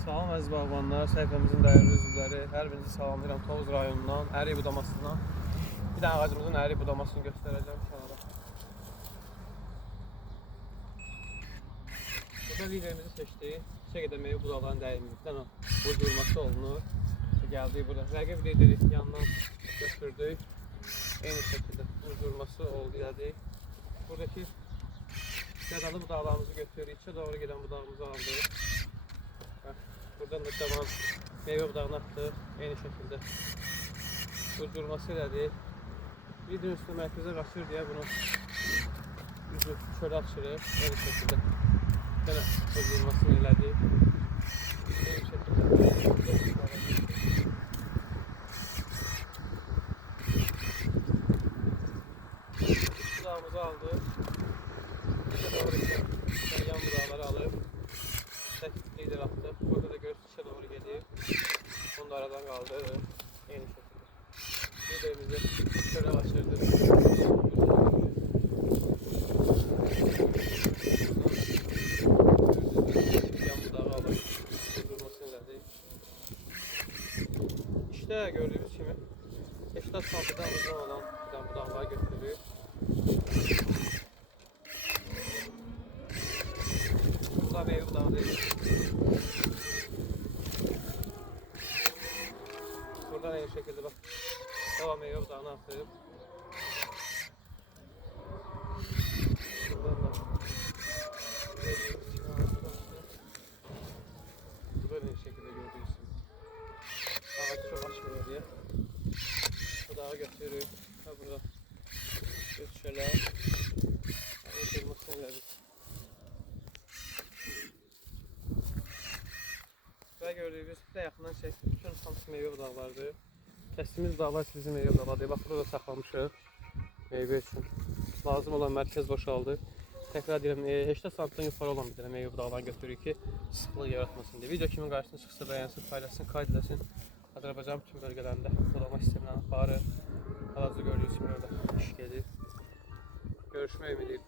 Salam əziz bağbanlar, səhifəmizin dəyərli üzvləri, hər birinizi salamlayıram Tovuz rayonundan, ərik budamasından. Bir dənə ağacımızın ərik budamasını göstərəcəm kənara. Burada liderimizi seçdik. Çiçək edəməyi budaların dəyimlikdən uydurması olunur. Gəldik burada. Rəqib lideri yandan götürdük. Eyni şəkildə uydurması oldu gəldik. Buradakı yadalı budaqlarımızı götürürük. Doğru gedən budağımızı aldıq. Buradan da taban meyve budağını attık. Eyni şekilde uydurması elədik. Videonun üstüne mərkəzə qaçır deyə bunu yüzü çölə açırıq. Eyni şekilde yenə uydurmasını elədik. Eyni şekilde budağımızı aldık. Yan budağları alıp lider attık. Burada da göz içe doğru geliyor. Onu da aradan kaldı. Eyni şekilde. Liderimizi şöyle açırdık. Yan budağı alıp durmasını elədik. İşte gördüğünüz kimi 80 santimden uzun olan budağları götürüyor. Burada meyve budağı değil. Buradan aynı şekilde bak. Devam meyve budağını atıp. Buradan da böyle bir şekilde gördüğünüz gibi. Ağacı çok açmıyor diye. Budağı götürüyor. Ha burada. Şöyle. Uydurmasını elədik. Ve gördüğünüz de yakından çek. Bütün hamısı meyve budaqlardır. Kəsdiyimiz budaqlar bizim meyve budaqlardır. Bax burada saxlamışıq meyve üçün. Lazım olan mərkəz boşaldı. Tekrar deyirəm, 80 santimdən yuxarı olan bir dənə meyve budaqlarını götürürük ki, sıxlıq yaratmasın deyə. Video kimin qarşısına çıxsa bəyənsin, paylaşsın, kaydeləsin. Azərbaycan bütün bölgələrində budama sistemindən aparır. Hal-hazırda gördüyünüz kimi orada iş gedir. Görüşmək ümidi.